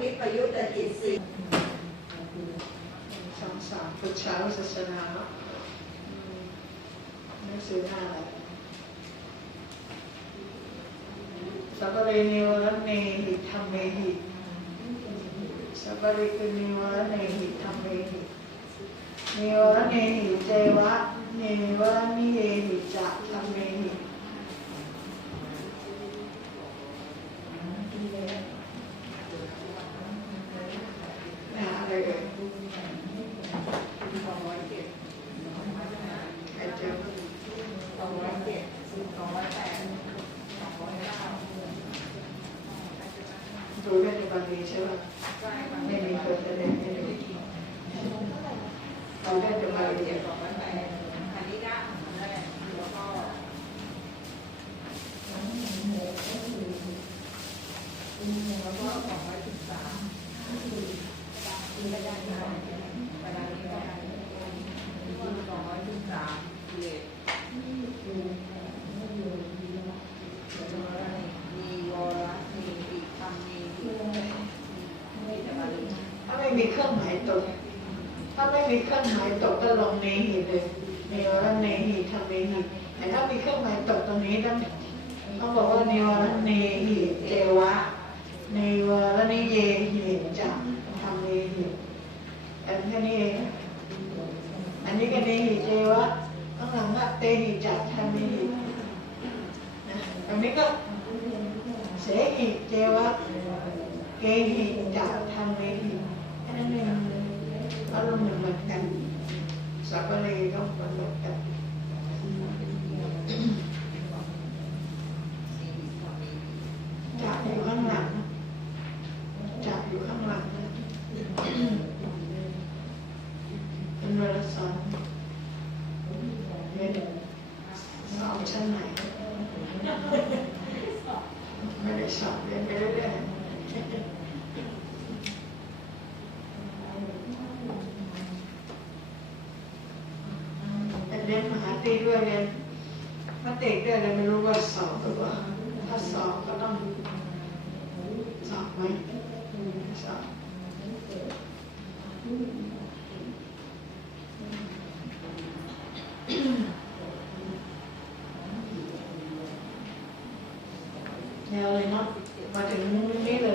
วิปยุตตจิตสิสองสามพุทธาศาสนาหนังสือหน้าอะไรสัพเรนวะเนหิธรรมเนหิสัพเรคือนวะเนหิธรรมเนหิเนวะเนหิเจวะเนวะมิเยหิจะธรรมเน เนหิเลยนิวรณีหิทำเนหิแต่ถ้ามีเครื่องหมายตกตรงนี้ต้องต้องบอกว่านิวรณีหิเจวะนิวรณีเยหิจังธรรมหิอันแค่นี้เองอันนี้ก็เนหิเจวะข้างหลังก็เตหิจักธรรมหิตอันนี้ก็เสหิเจวะเกหิจักธรรมหิอันนั้นเองอารมณ์เหมือนกัน Sa panahinaw, panahinaw. ఎవరైనా వాటి మీద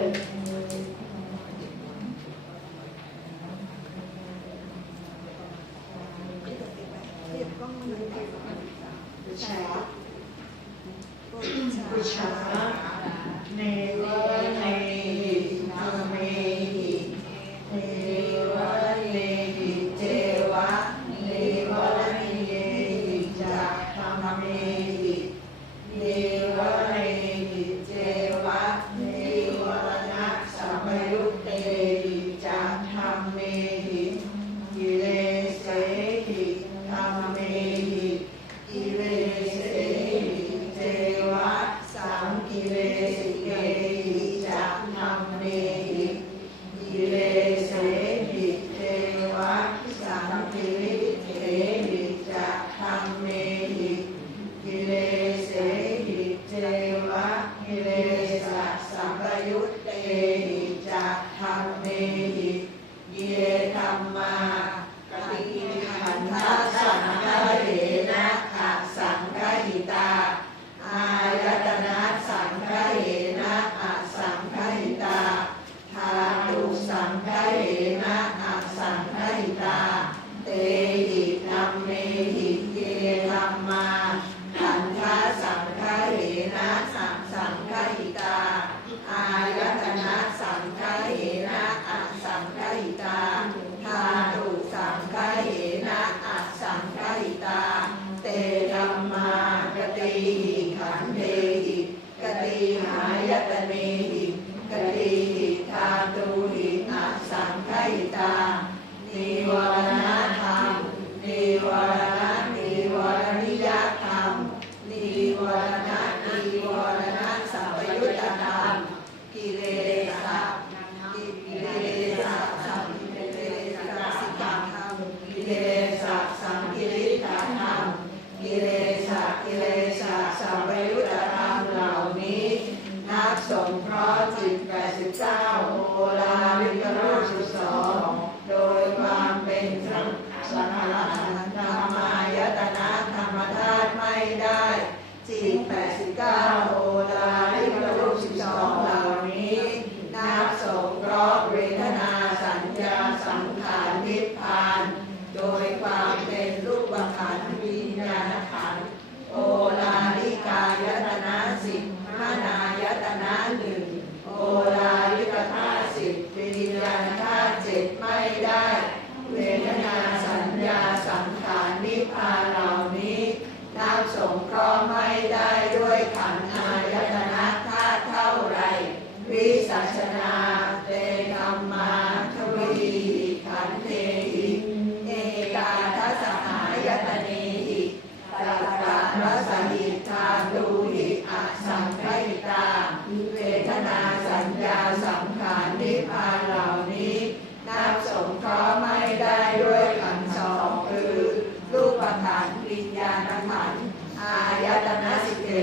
Yeah been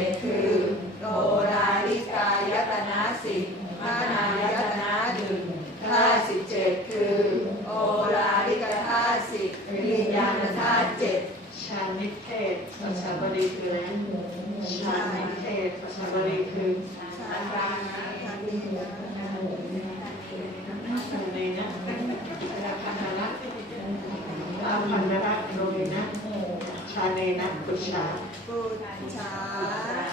ษคือโลนาลิกายตนะสิมานายตนะดึงห้าสิบเจ็ดคือโอราลิกธาสิบวิญาณธาเจ็ดชานิเทศภาษาบาลีคืออะไรชานิเทศภาษาบาลีคือชาญานิ 不查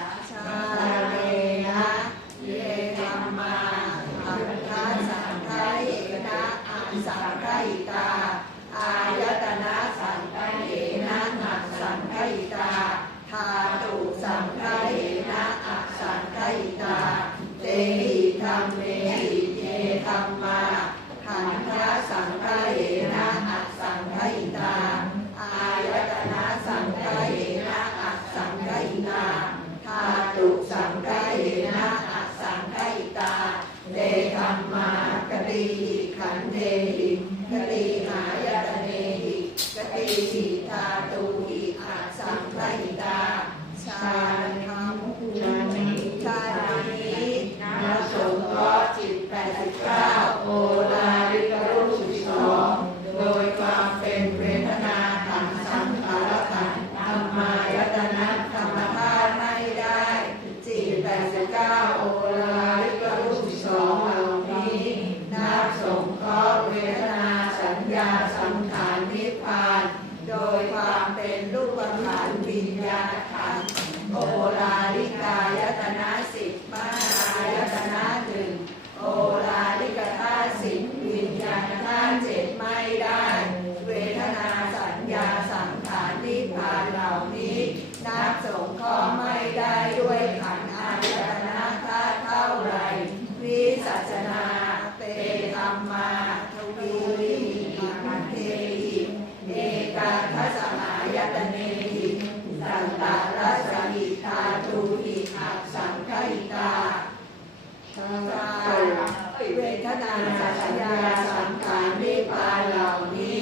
สัญญาสังขารวิปาเหล่านี้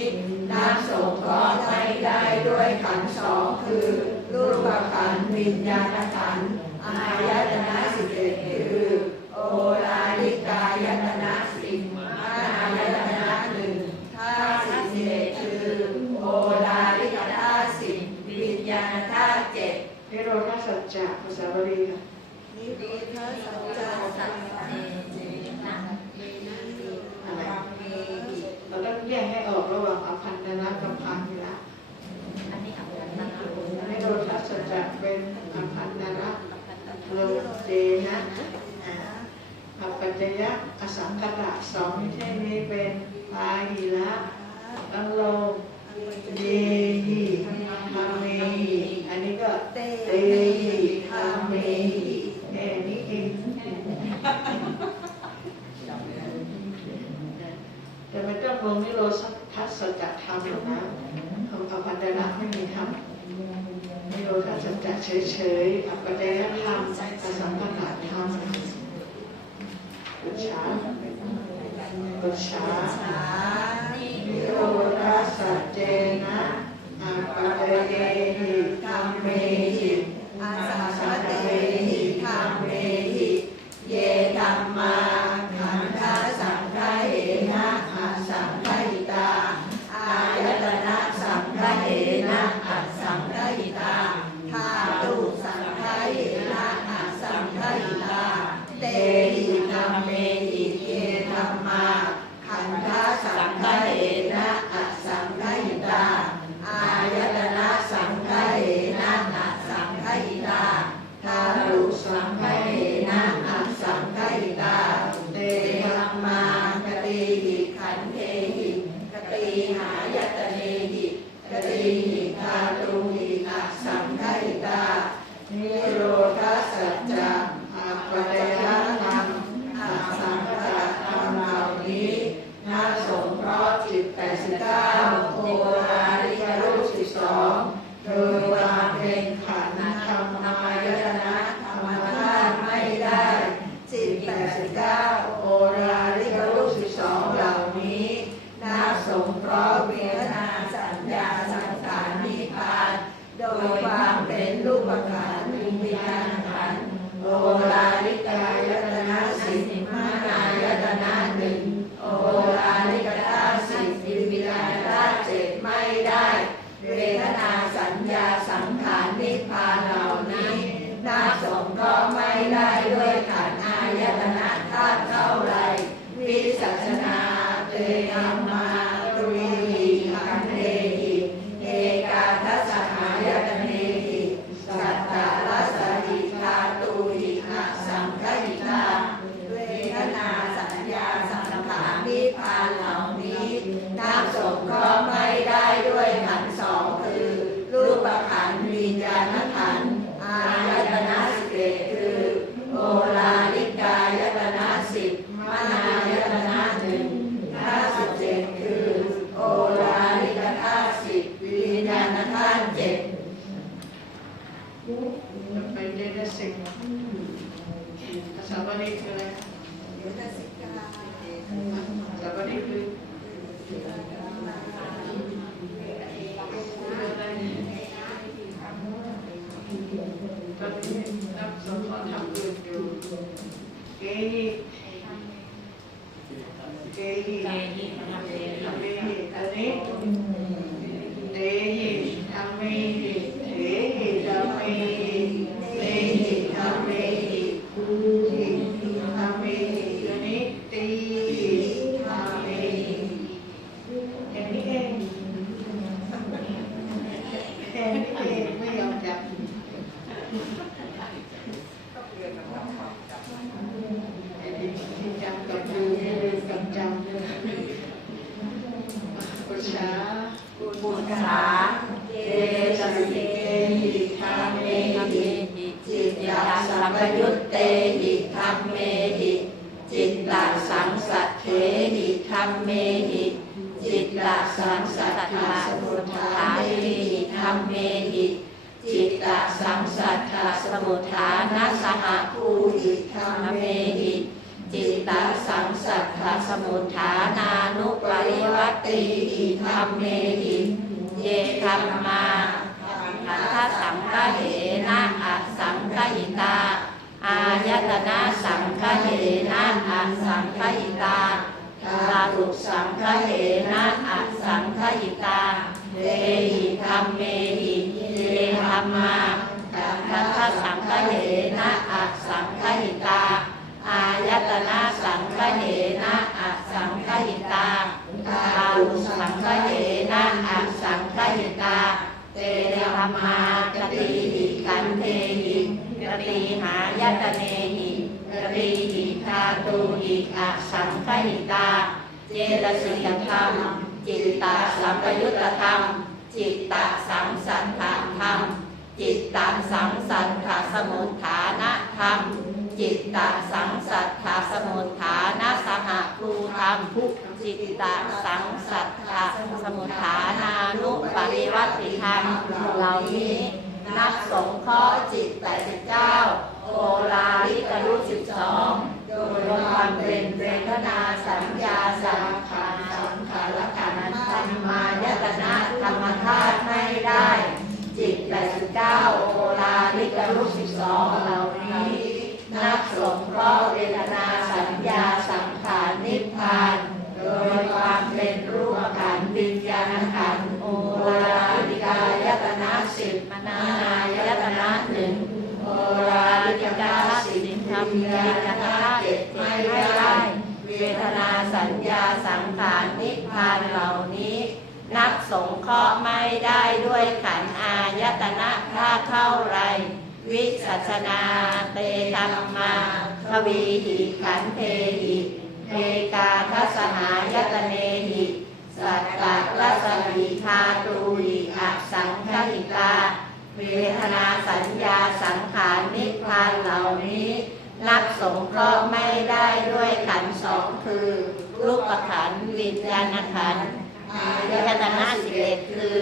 นำสงเคราะห้ได้ด้วยขันสองคือรูปขันวิญญาณขันอายตนะสิบเอ็ดคือโอลาลิกายตนะสิบมายตนะหนึ่งท่าสิบเอ็ดคือโอลาลิกธาสิบวิญญาณธาเจ็ดนิโรธสัจจะภาษาบาลีค่ะนิโรธสัจจะสัจเจ สองใช่นี้เป็นพาหิละองโลเยหิทำเมหิอันนี้ก็เตหิทำเมหิแค่นี้เองแต่ไม่ต้องลงนิโรธทัศจักธรรมหรอกนะคำอภันดนะไม่มีธรรมนิโรธทัศจักเฉยๆอัปปะเดยธรรม เตหิธรรมเมหิจิตตสังสัทเถหิธรรมเมหิจิตตสังสัทธาสมุทฐานหิธรรมเมหิจิตตสังสัทธาสมุทฐานัสหภูหิธรรมเมหิจิตตสังสัทธาสมุทฐานานุปริวัติหิธรรมเมหิเยธรรมาขันธสังฆเหนะอสังฆหิตา อายตนะสังฆเหนะอสังฆหิตาทารุสังฆเหนะอสังฆหิตาเตหิธรรมเมหิเยธรรมาขันธสังฆเหนะอสังฆหิตา อายตนะสังฆเหนะอสังฆหิตาทารุสังฆเหนะอสังฆหิตา เตธรรมากติหิขันเทหิ ติหายตเนหิกติหิคาตูหิอะสังขหิตา เจตสิกธรรม จิตตาสัมปยุตธรรม จิตตาสังสัทธธรรม จิตตาสังสัทธสมุทฐานะธรรม จิตตาสังสัทธสมุทฐานะสหภูธรรมจิตตาสังสัทธสมุทฐานานุปริวัติธรรมเหล่านี้ นักสงเคราะห์จิต89โอลาลิกรุ12โดยความเป็นเวทนาสัญญาสังขารสังขารขันธ์ธรรมายตนะธรรมธาตุไม่ได้ จิต89โอลาลิกรุ12เหล่านี้นักสงเคราะห์เวท ญาณธาตุเจ็ดไม่ได้ เวทนาสัญญาสังขารนิพพานเหล่านี้ นักสงเคราะห์ไม่ได้ด้วยขันอายตนะถ้าเท่าไร วิสัชนาเตธรรมาทวีหิขันเทหิเทกาทัสหายตเนหิสัตตะรัสหิทาตูหิอสังคหิตาเวทนาสัญญาสังขารนิพพานเหล่านี้ นักสงเคราะห์ไม่ได้ด้วยขันธ์สองคือรูปขันธ์วิญญาณขันธ์อายตนะสิบเอ็ดคือ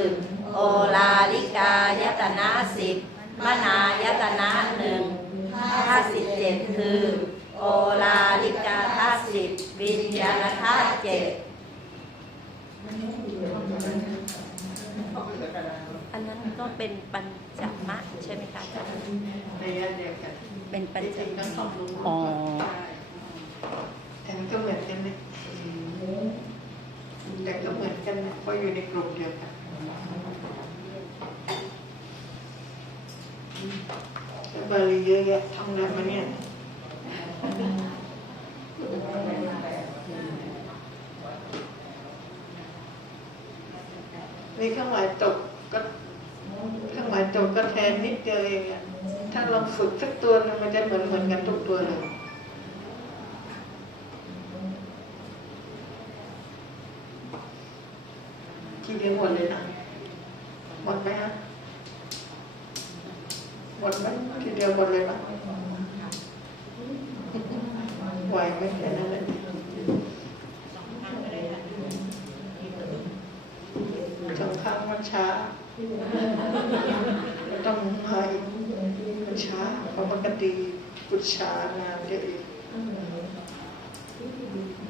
โอลาลิกายตนะสิบมนายตนะหนึ่งห้าสิบเจ็ดคือ โอลาลิกาธาตุสิบวิญญาณธาตุเจ็ดอันนั้นก็เป็นปัญจมะใช่ไหมคะอาจารย์ในยะ เดียวกันเป็นปัญจจริงๆทั้งสองรู้อ๋อแต่มันก็เหมือนกันนะแต่ก็เหมือนกันนะเพราะอยู่ในกลุ่มเดียวกันแล้วบาลีเยอะแยะท่องได้มาเนี่ยมีเครื่องหมายตกก็เครื่องหมายตกก็แทนนิดเดียวเองอะ ถ้าลองฝึกสักตัวนึงมันจะเหมือนเหมือนกันทุกตัวเลยทีเดียวหมดเลยนะ หมดไหมฮะ หมดไหมทีเดียวหมดเลยปะไหวไหมแค่นั้นเลยสองครั้งมันช้าไม่ต้องมาอีกมันช้าเพราะปกติ พุทธช้านานเยอะอีก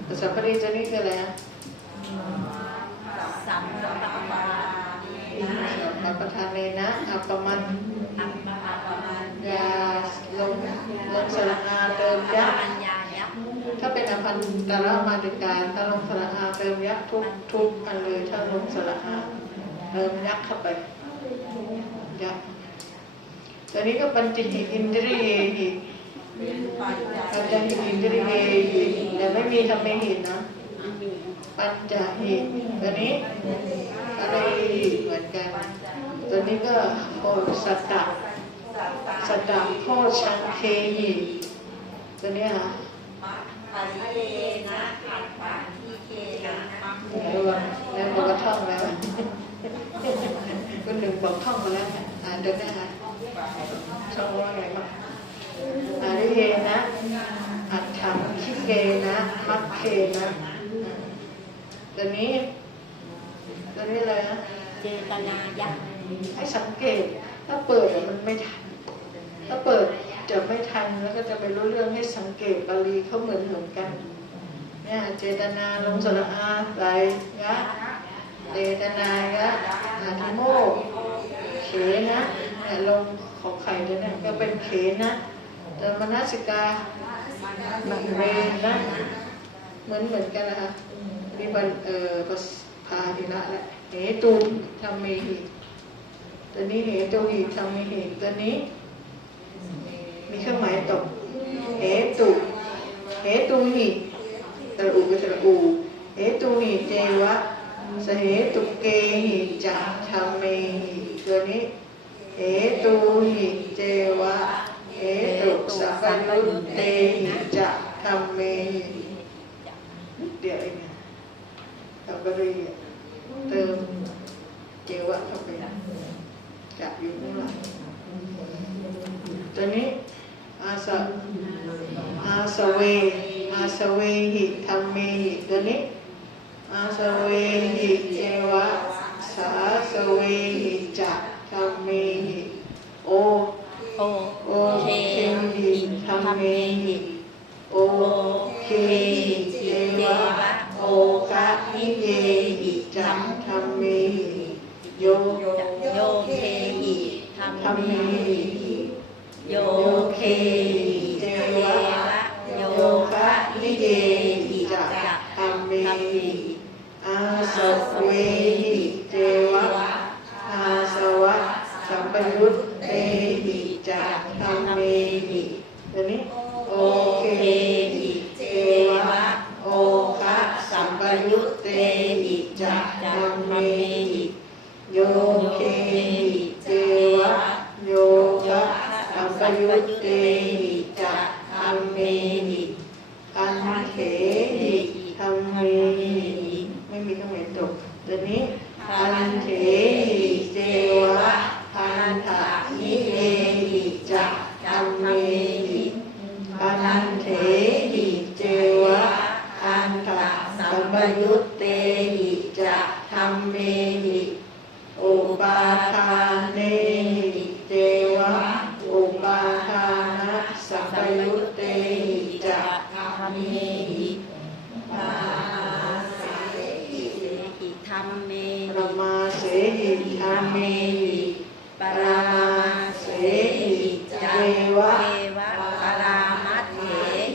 ภาษาปารีสนี่คืออะไรฮะสัมปะปะสัมปทานเลยนะอัปปมันอัปปะปะมันยาลงลงสระอาเติมยะปัญญายักษ์ถ้าเป็นอภันตรมาติการถ้าลงสระอาเติมยะทุกทุกอันเลยถ้าลงสระอาเติมยักเข้าไปยักตอนนี้ก็ปัญจหิอินทรีย หิปัญจหิอินทรียหิแต่ไม่มีทำไม่หินนะ ปัญจหิตัวนี้อะไรเหมือนกัน ตัวนี้ก็โอสัตตะสัตตะโพชังเคหิตัวนี้ค่ะปะริเยนะอัปปะทิเกนะแล้วบอกว่าท่องแล้วคนหนึ่งบอกท่องมาแล้วอ่านเดินได้ไหมท่องว่าไงบ้าง อาริเยนะ อัตถังคิเกนะมัคเคนะตัวนี้ตัวนี้อะไรนะเจตนายักษ์ให้สังเกต ถ้าเปิดอะมันไม่ทัน ถ้าเปิดจะไม่ทันแล้วก็จะไปรู้เรื่องให้สังเกตบาลีเขาเหมือนเหมือนกัน เนี่ยเจตนาลงสระอาไรยะเจตนายะอาธิโมกข์เขนะเนี่ยลงของไข่ตัวเนี่ยก็เป็นเขนะ แต่มนาสิกาเรนะเหมือนเหมือนกันนะคะมีบันเอ่อภาษพาหิละแหละเหตุทำเมหิตัวนี้เหตุหิทำเมหิตัวนี้ มีเครื่องหมายตกเหตุเหตุหิตระอูก็ตระอูเหตุหิเจวะสเหตุเกหิจะทำเมหิตัวนี้เหตุหิเจวะ ตุสัพพยุตเตหิจะทำเมหิเดี๋ยวเองนะกับบรีอะเติมเจวะเข้าไปจะอยู่ข้างหลังตัวนี้อาสะอาสเวอาสเวหิธรรมเมหิตัวนี้อาสเวหิเจวะสาสเวหิจะธรรมเมหิ เมหิโอเคหิเจวะโอคะนิเยหิจะธรรมเมหิโยโยเคหิธรรมเมหิโยเคหิเจวะโย โย คะ คะ นิ นิ เย เย หิ หิ จะ จะ ธร ธ ร ร ม ม เม เม หิ หิอาสเวหิเจวะอาสวะสัมปยุตเตหิจะธรรมเมหิตัวนี้โอเคหิเจวะโอคะสัมปยุตเตหิจะธรรมเมหิโยเคหิเจวะโยคะสัมปยุตเตหิจะธรรมเมหิอันเขหิธรรมเมหิไม่มีคำเหม็นตกตัวนี้อันเขหิเจวะอันทะนิเยหิจะธรรมเมหิอันเถหิเจวะอันทะสัมปยุตเตหิจะธรรมเมหิอุปาทานเนหิเจวะอุปาทานะสัมปยุตเตหิจะธรรมเมหิปาเสหิ หิธรรมเม ปรมาเสหิธรรมเมหิ ปรามาเสหิจะเทวะปรามัตเถ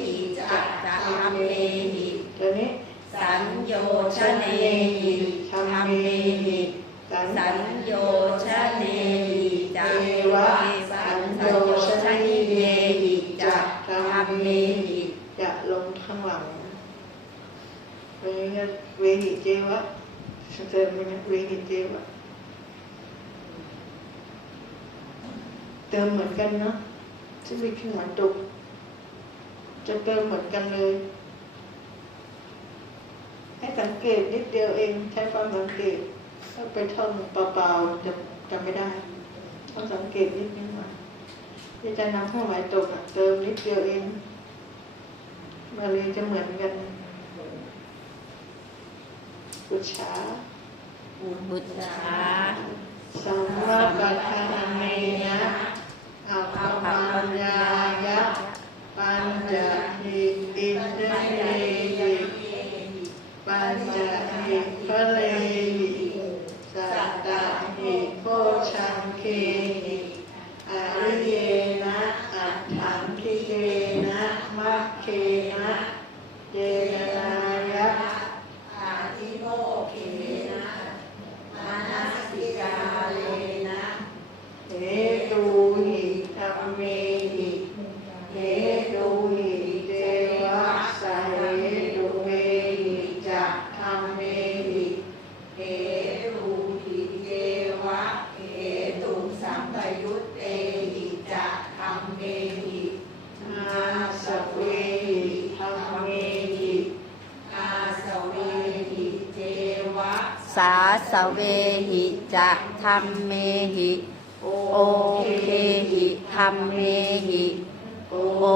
หิจะจะธรรมเมหิ ตัวนี้ สัญโยชเนหิธรรมเมหิ สัน สัญโยชเนหิจะ เท เท วะ วะ สั สั น ญ โย โย ช ช นิ นิ เย เย หิ หิ จะ จะ ธรร ธรร ม ม เม เม หิ หิ จะลงข้างหลังเวหิเวหิเจวะเติมไปนะเวหิเจวะ กิมเหมือนกันเนาะที่มีเครื่องหมายตกจะเกิมเหมือนกันเลย ให้สังเกตนิดเดียวเองใช้ความสังเกตถ้าไปท่องเปล่าๆจะจำไม่ได้ต้องสังเกตนิดนึงว่าที่จะนำเครื่องหมายตกอะเติมนิดเดียวเองมาเรียนจะเหมือนกันกุชาบุตรชาสัมมาปัฏฐานีนะอัปปมัญญายะปัญจหิอินทรียิปัญจหิพะ เลหิสัตตหิโพชังเคหิอริเยนะอัตถังคิเกนะมัคเคนะเจตนายะ อาทิโมเคนะมานัสสิกาเลนะ เหตุหิธรรมเมหิเหตุหิเทวะสะเหตุเมหิจะธรรมเมหิ เหตุหิเยวะเหตุสัมปยุตเตหิจะธรรมเมหิ อาสเวหิธรรมเมหิ อาสเวหิเทวะ สาสเวหิจะธรรมเมหิโอเคหิธรรมเมหิโอ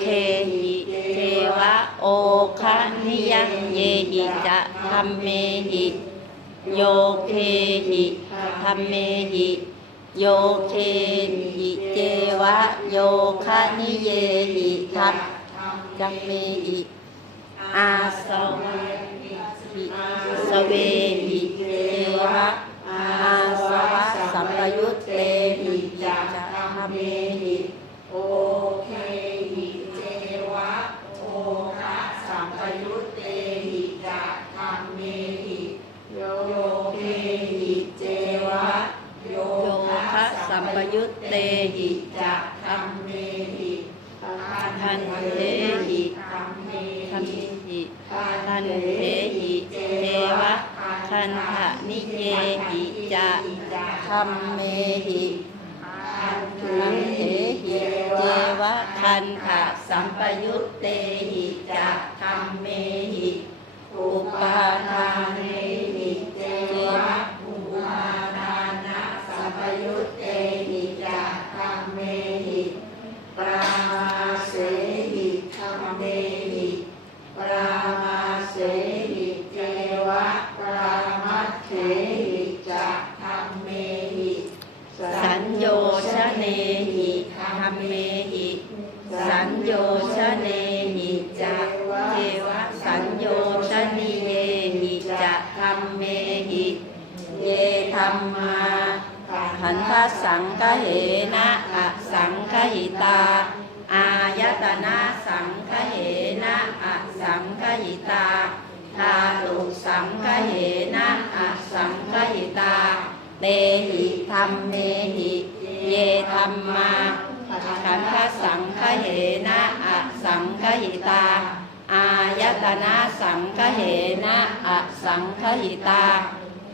เคหิเทวะโอคะนิยังเยหิจะธรรมเมหิโยเคหิธรรมเมหิโยเคหิเจวะโยคะนิเยหิธรรมจัมเมหิอาสวะหิสเวหิ วะอาสวะสัมปยุตเตหิจะธรรมเมหิโอเคหิเจวะโอคะสัมปยุตเตหิจะธรรมเมหิโยโยเคหิเจวะโยโยคะสัมปยุตเตหิจะธรรมเมหิทันเทหิธรรมเมทันหิหิทันเทหิเทวะทันทะนิเยหิจะ ธรรมเมหิทันเทหิเจวะทันขะสัมปยุตเตหิจะธรรมเมหิ อุปาทานเน โยชเนหิธรรมเมหิสัญโยชเนหิจะเทวะสัญโยชนิเยหิจะธรรมเมหิเยธรรมาหันทสังคเหนะอะสังคหิตา อายตนะสังคเหนะอะสังคหิตาธาตุสังคเหนะอะสังคหิตา เตหิธรรมเมหิเยธรรมาขันธสังคเหนะอะสังคหิตา อายตนะสังคเหนะอะสังคหิตา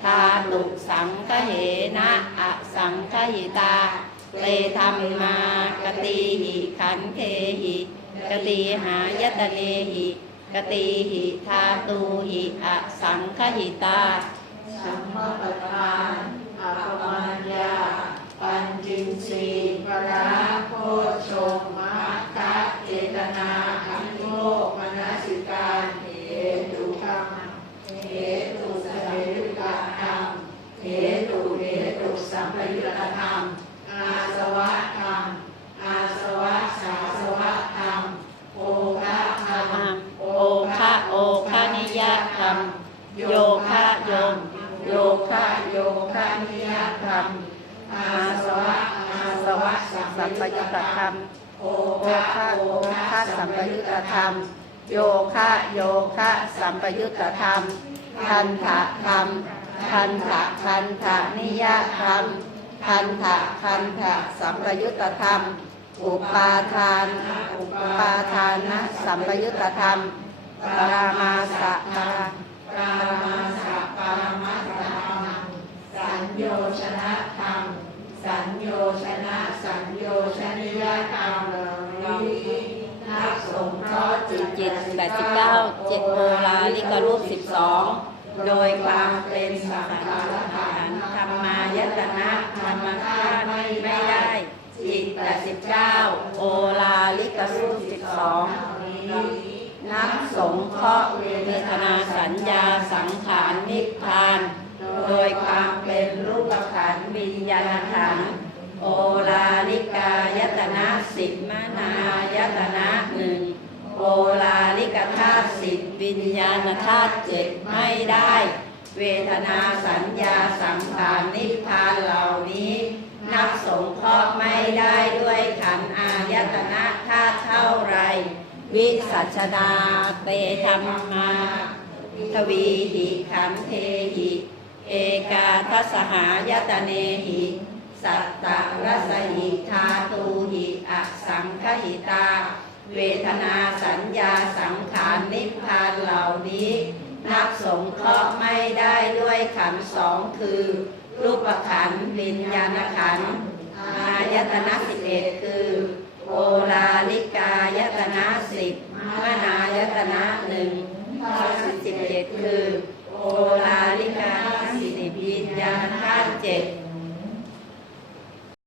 ธาตุสังคเหนะอะสังคหิตาเตธรรมากติหิขันเทหิกติหายตเนหิกติหิธาตูหิอะสังคหิตาสัมมาปัฏฐาน อัปปมัญญา ปัญจินสีปราโพชงมัคคะเจตนาขันโมกมนสิการเหตุธรรมเหตุสัมปยุตตธรรมเหตุเหตุสัมปยุตตธรรม อาสวะธรรม อาสวะสาสวะธรรม โอคะธรรม โอคะโอคะนิยธรรม โยคะโยมโย คะโยคะนิยธรรม อาสวะอาสวะสัมปยุตตธรรม โอคะโอคะสัมปยุตตธรรม โยคะโยคะสัมปยุตตธรรม ทันทะธรรม ทันทะทันทะนิยธรรม ทันทะทันทะสัมปยุตตธรรม อุปาทาน อุปาทานะสัมปยุตตธรรม ปรามาสะปราปรามาสะปรามั โยชนะธรรม สัญโยชนะสัญโยชนิยธรรมเหานี้นักสงเคราะห์จิตจิตแปดสิบเก้าเจ็ดโอลาลิกรูปสิบสองโดยความเป็นสังขารขันธรรมายตนะธรรมธาตุไม่ได้จิตแปดสิบเก้าโอลาลิกรูปสิบสองนับสงเคราะห์เวทนาสัญญาสังขารนิพพาน โดยความเป็นรูปขันธ์วิญญาณขันธ์โอลาลิกายตนะสิบมนายตนะหนึ่งโอลาลิกธาตุสิบวิญญาณธาตุเจ็ดไม่ได้ เวทนาสัญญาสังขารนิพพานเหล่านี้ นับสงเคราะห์ไม่ได้ด้วยขันอายตนะธาตุเท่าไร วิสัชนาเตธรรมาทวีหิขันเทหิ กาทัสหายตเนหิสัตตรสหิธาตูหิอสังคหิตา เวทนาสัญญาสังขารนิพพานเหล่านี้ นับสงเคราะห์ไม่ได้ด้วยขันสองคือ รูปขันธ์วิญญาณขันธ์อายตนะสิบเอ็ดคือโอลาลิกายตนะสิบมนายตนะหนึ่งข้อสิบเจ็ดคือ โอลาลิกาย ญาณธาตุเจ็ด